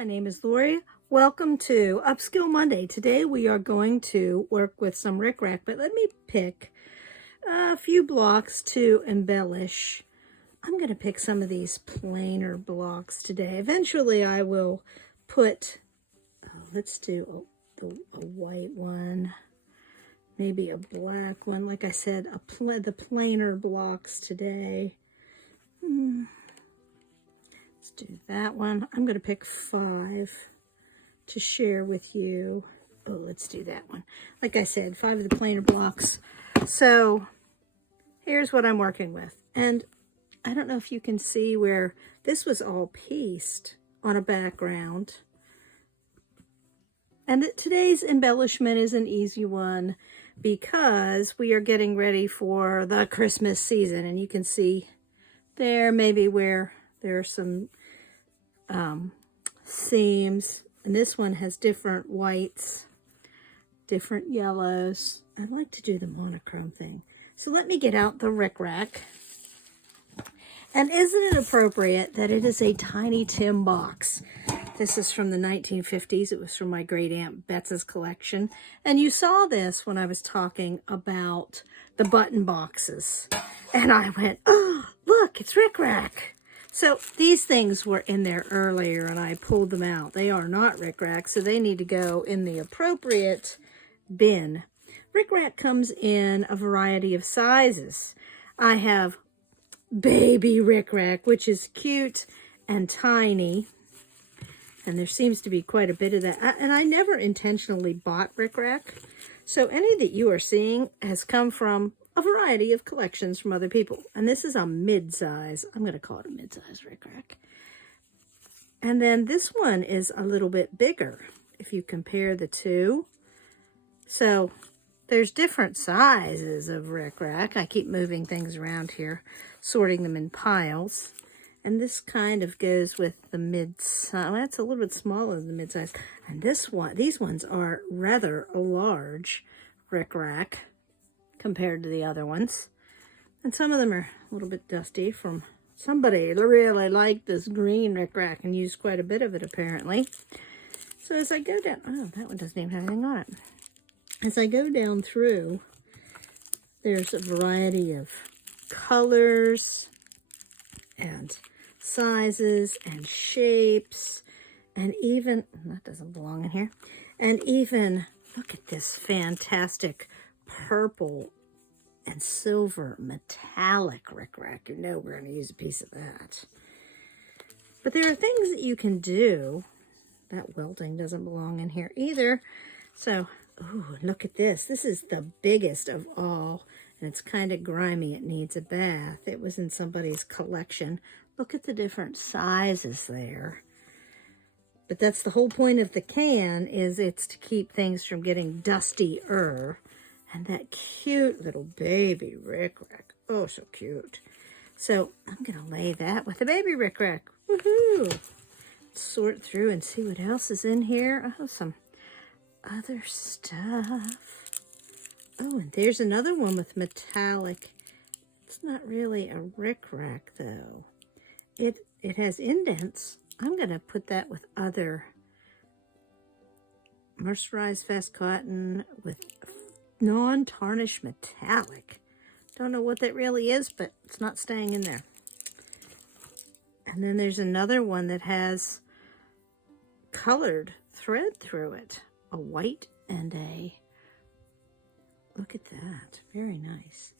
my name is Lorrie. Welcome to Upskill Monday. Today we are going to work with some rickrack, but let me pick a few blocks to embellish. I'm going to pick some of these plainer blocks today. Eventually I will put, let's do a white one, maybe a black one. Like I said, the plainer blocks today. Let's do that one. I'm going to pick 5 to share with you. Oh, let's do that one. Like I said, 5 of the plainer blocks. So here's what I'm working with. And I don't know if you can see where this was all pieced on a background. And today's embellishment is an easy one because we are getting ready for the Christmas season. And you can see there maybe where there are some seams. And this one has different whites, different yellows. I like to do the monochrome thing. So let me get out the rickrack. And isn't it appropriate that it is a tiny tin box? This is from the 1950s. It was from my great aunt Betsy's collection. And you saw this when I was talking about the button boxes. And I went, oh, look, it's rickrack. So these things were in there earlier and I pulled them out. They are not rickrack, so they need to go in the appropriate bin. Rickrack comes in a variety of sizes. I have baby rickrack, which is cute and tiny. And there seems to be quite a bit of that. And I never intentionally bought rickrack. So any that you are seeing has come from a variety of collections from other people. And this is a mid-size. I'm going to call it a mid-size rickrack. And then this one is a little bit bigger if you compare the two. So there's different sizes of rickrack. I keep moving things around here, sorting them in piles. And this kind of goes with the mid-size. Well, it's a little bit smaller than the mid-size. And these ones are rather large rickrack compared to the other ones. And some of them are a little bit dusty from somebody really liked this green rickrack and used quite a bit of it apparently. So as I go down, oh, that one doesn't even have anything on it. As I go down through, there's a variety of colors and sizes and shapes, and even, that doesn't belong in here, and even, look at this fantastic purple and silver metallic rickrack. You know we're going to use a piece of that. But there are things that you can do. That welting doesn't belong in here either. So, ooh, look at this. This is the biggest of all. And it's kind of grimy. It needs a bath. It was in somebody's collection. Look at the different sizes there. But that's the whole point of the can, is it's to keep things from getting dustier. And that cute little baby rickrack. Oh, so cute. So I'm going to lay that with the baby rickrack. Woohoo! Sort through and see what else is in here. Oh, some other stuff. Oh, and there's another one with metallic. It's not really a rickrack, though. It has indents. I'm going to put that with other mercerized fast cotton with non-tarnished metallic. Don't know what that really is, but it's not staying in there. And then there's another one that has colored thread through it. A white and a, look at that, very nice.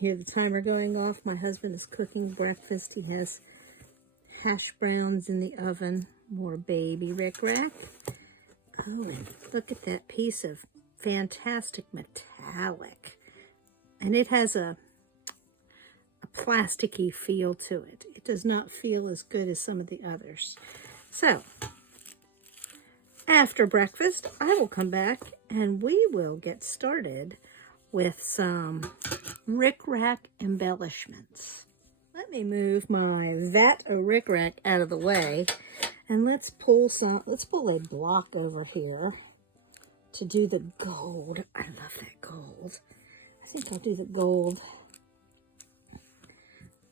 Hear the timer going off. My husband is cooking breakfast. He has hash browns in the oven. More baby rickrack. Oh, and look at that piece of fantastic metallic. And it has a plasticky feel to it. It does not feel as good as some of the others. So, after breakfast, I will come back and we will get started with some rickrack embellishments. Let me move my vat of rickrack out of the way, and let's pull a block over here to do the gold. I love that gold. I think I'll do the gold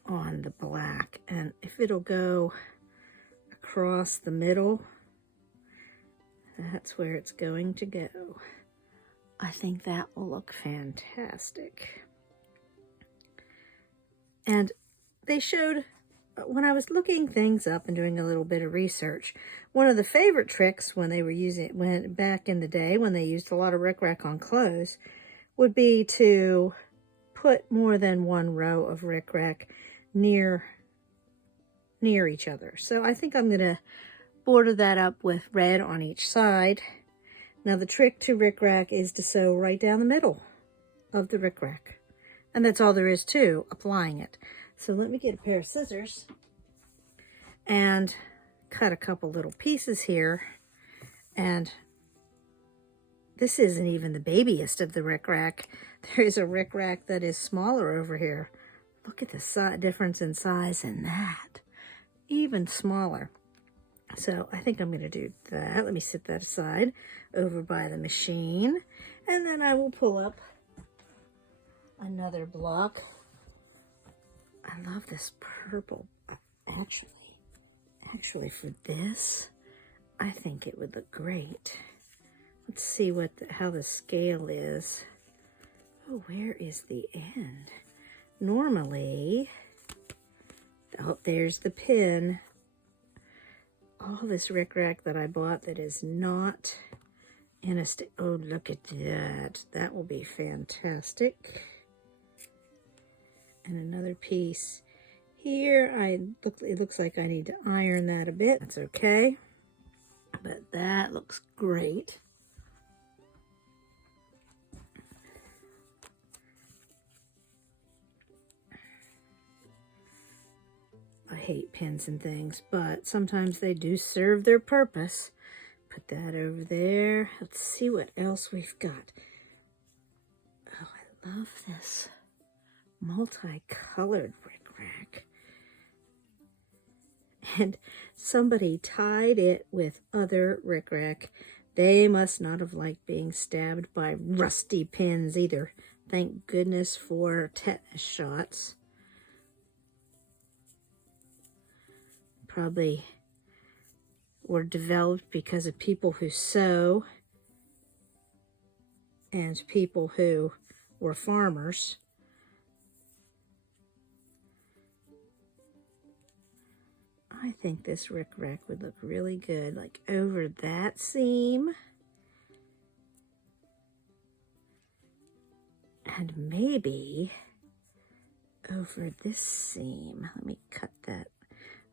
on the black, and if it'll go across the middle, That's where it's going to go. I think that will look fantastic. And they showed, when I was looking things up and doing a little bit of research, one of the favorite tricks when they were using it, back in the day when they used a lot of rickrack on clothes, would be to put more than one row of rickrack near each other. So I think I'm going to border that up with red on each side. Now the trick to rickrack is to sew right down the middle of the rickrack. And that's all there is to applying it. So let me get a pair of scissors and cut a couple little pieces here. And this isn't even the babiest of the rickrack. There is a rickrack that is smaller over here. Look at the difference in size in that. Even smaller. So I think I'm going to do that. Let me set that aside over by the machine. And then I will pull up another block. I love this purple. Actually for this, I think it would look great. Let's see how the scale is. Oh, where is the end? Normally, oh, there's the pin. All this rickrack that I bought that is not in a oh, look at that. That will be fantastic. And another piece here. It looks like I need to iron that a bit. That's okay. But that looks great. I hate pins and things, but sometimes they do serve their purpose. Put that over there. Let's see what else we've got. Oh, I love this multicolored rickrack. And somebody tied it with other rickrack. They must not have liked being stabbed by rusty pins either. Thank goodness for tetanus shots. Probably were developed because of people who sew and people who were farmers. I think this rickrack would look really good, like over that seam. And maybe over this seam. Let me cut that.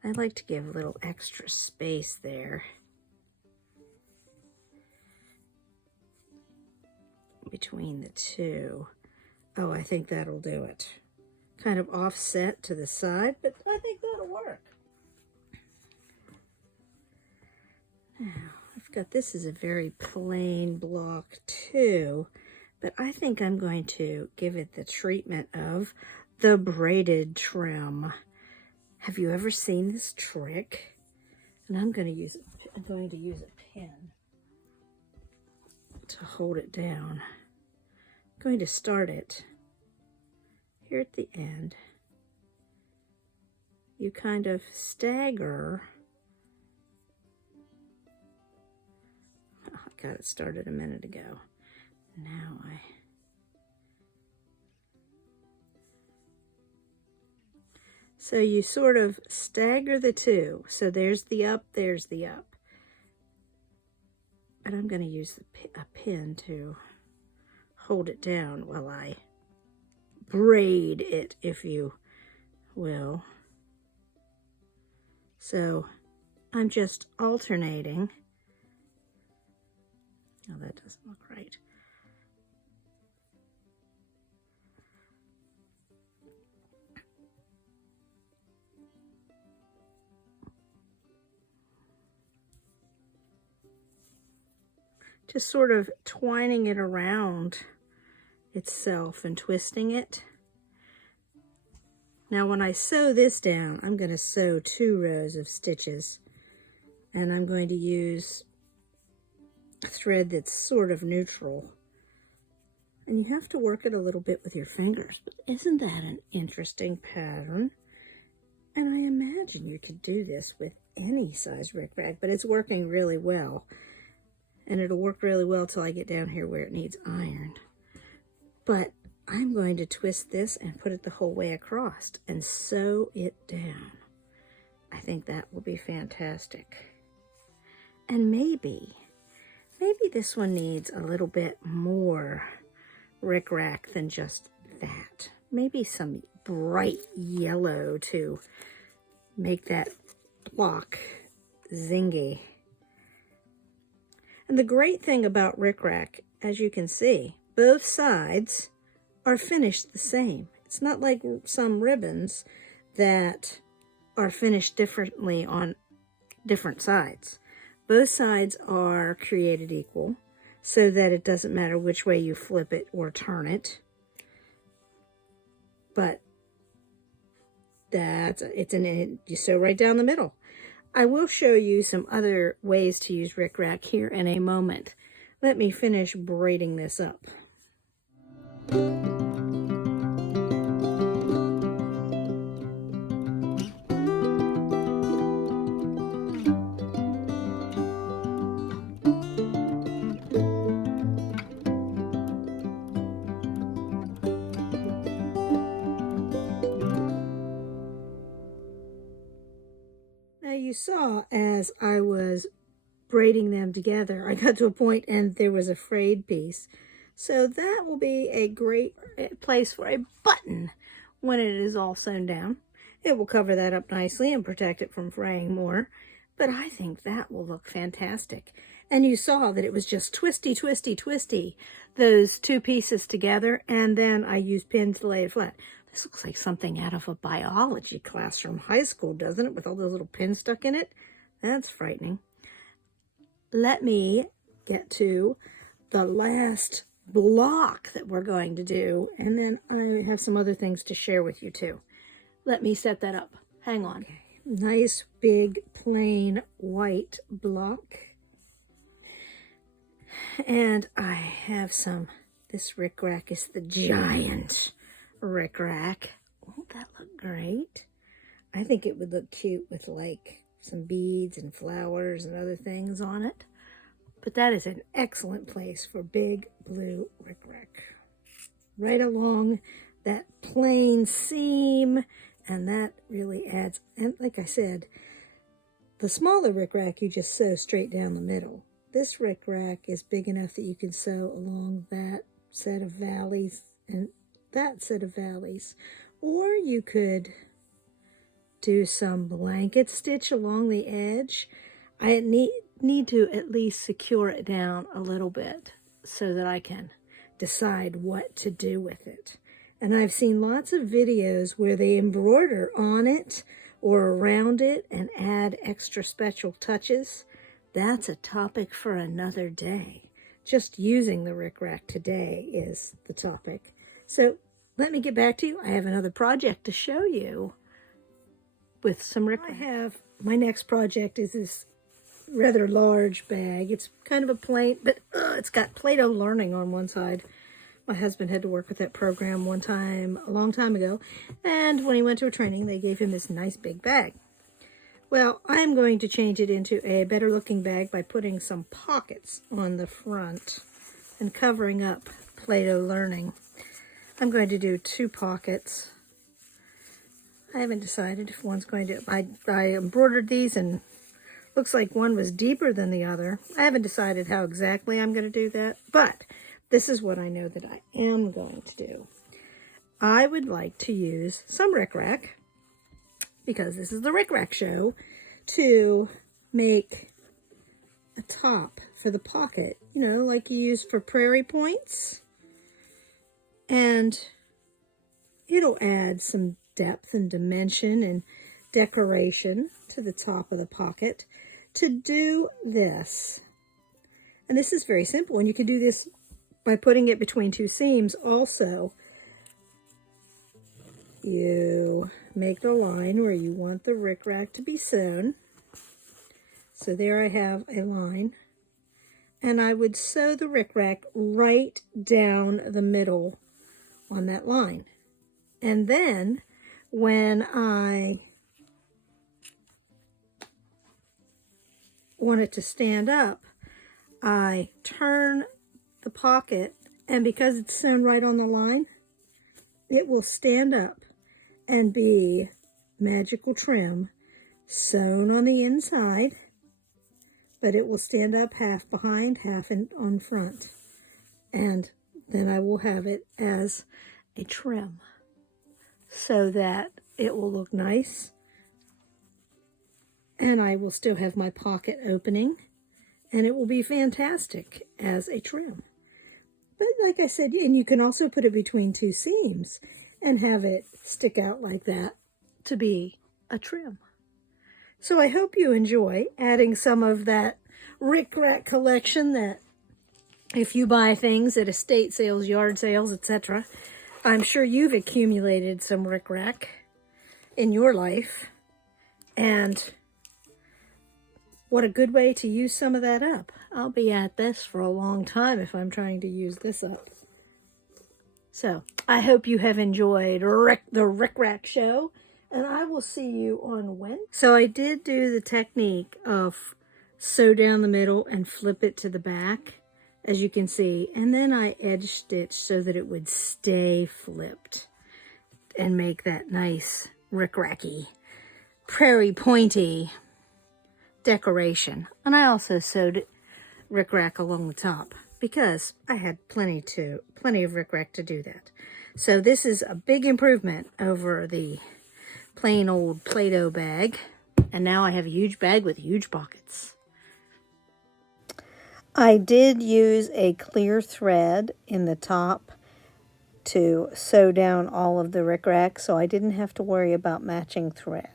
I like to give a little extra space there between the two. Oh, I think that'll do it. Kind of offset to the side, but I think that'll work. Now, I've got, this is a very plain block too, but I think I'm going to give it the treatment of the braided trim. Have you ever seen this trick? And I'm going to use a pin to hold it down. I'm going to start it here at the end. You kind of stagger. Oh, I got it started a minute ago. Now so you sort of stagger the two. So there's the up, there's the up. But I'm going to use a pin to hold it down while I braid it, if you will. So I'm just alternating. Oh, that doesn't look right. Just sort of twining it around itself and twisting it. Now when I sew this down, I'm going to sew 2 rows of stitches, and I'm going to use a thread that's sort of neutral. And you have to work it a little bit with your fingers, but isn't that an interesting pattern? And I imagine you could do this with any size rickrack, but it's working really well. and it'll work really well till I get down here where it needs iron. But I'm going to twist this and put it the whole way across and sew it down. I think that will be fantastic. And maybe this one needs a little bit more rickrack than just that. Maybe some bright yellow to make that block zingy. And the great thing about rickrack, as you can see, both sides are finished the same. It's not like some ribbons that are finished differently on different sides. Both sides are created equal so that it doesn't matter which way you flip it or turn it. But you sew right down the middle. I will show you some other ways to use rickrack here in a moment. Let me finish braiding this up. Now you saw as I was braiding them together, I got to a point and there was a frayed piece. So that will be a great place for a button when it is all sewn down. It will cover that up nicely and protect it from fraying more. But I think that will look fantastic. And you saw that it was just twisty, twisty, twisty, those two pieces together, and then I used pins to lay it flat. This looks like something out of a biology class from high school, doesn't it? With all those little pins stuck in it. That's frightening. Let me get to the last block that we're going to do, and then I have some other things to share with you too. Let me set that up. Hang on. Okay. Nice big plain white block. And I have some, this rickrack is the giant rickrack. Won't that look great? I think it would look cute with like some beads and flowers and other things on it. But that is an excellent place for big blue rickrack. Right along that plain seam, and that really adds, and like I said, the smaller rickrack you just sew straight down the middle. This rickrack is big enough that you can sew along that set of valleys and that set of valleys. Or you could do some blanket stitch along the edge. I need to at least secure it down a little bit so that I can decide what to do with it. And I've seen lots of videos where they embroider on it or around it and add extra special touches. That's a topic for another day. Just using the rickrack today is the topic. So let me get back to you. I have another project to show you with some rickrack. My next project is this rather large bag. It's kind of a plain, but it's got Play-Doh Learning on one side. My husband had to work with that program one time, a long time ago, and when he went to a training, they gave him this nice big bag. Well, I'm going to change it into a better looking bag by putting some pockets on the front and covering up Play-Doh Learning. I'm going to do 2 pockets. I haven't decided if one's going to, I embroidered these and looks like one was deeper than the other. I haven't decided how exactly I'm going to do that, but this is what I know that I am going to do. I would like to use some rickrack, because this is the rickrack show, to make a top for the pocket, you know, like you use for prairie points. And it'll add some depth and dimension and decoration to the top of the pocket. To do this, and this is very simple, and you can do this by putting it between 2 seams also. You make the line where you want the rickrack to be sewn. So there I have a line. And I would sew the rickrack right down the middle on that line. And then when I want it to stand up, I turn the pocket, and because it's sewn right on the line, it will stand up and be magical trim sewn on the inside, but it will stand up half behind, half on front. And then I will have it as a trim so that it will look nice. And I will still have my pocket opening, and it will be fantastic as a trim. But like I said, and you can also put it between two seams and have it stick out like that to be a trim. So I hope you enjoy adding some of that rickrack collection that if you buy things at estate sales, yard sales, etc., I'm sure you've accumulated some rickrack in your life. And what a good way to use some of that up. I'll be at this for a long time if I'm trying to use this up. So I hope you have enjoyed the Rickrack Show, and I will see you on Wednesday. So I did do the technique of sew down the middle and flip it to the back, as you can see, and then I edge stitch so that it would stay flipped and make that nice rickracky, prairie pointy decoration. And I also sewed rickrack along the top because I had plenty of rickrack to do that. So this is a big improvement over the plain old Play-Doh bag, and now I have a huge bag with huge pockets. I did use a clear thread in the top to sew down all of the rickrack, so I didn't have to worry about matching thread.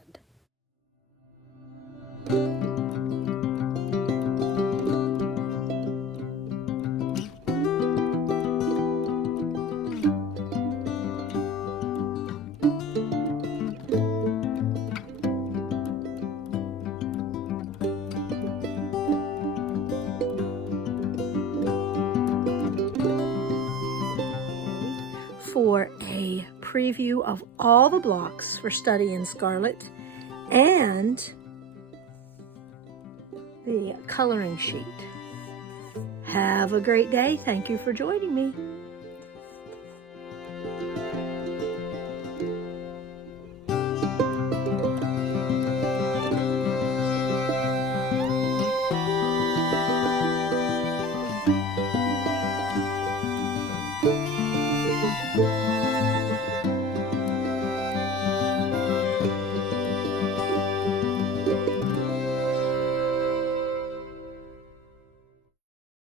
For a preview of all the blocks for Study in Scarlet and the coloring sheet. Have a great day. Thank you for joining me.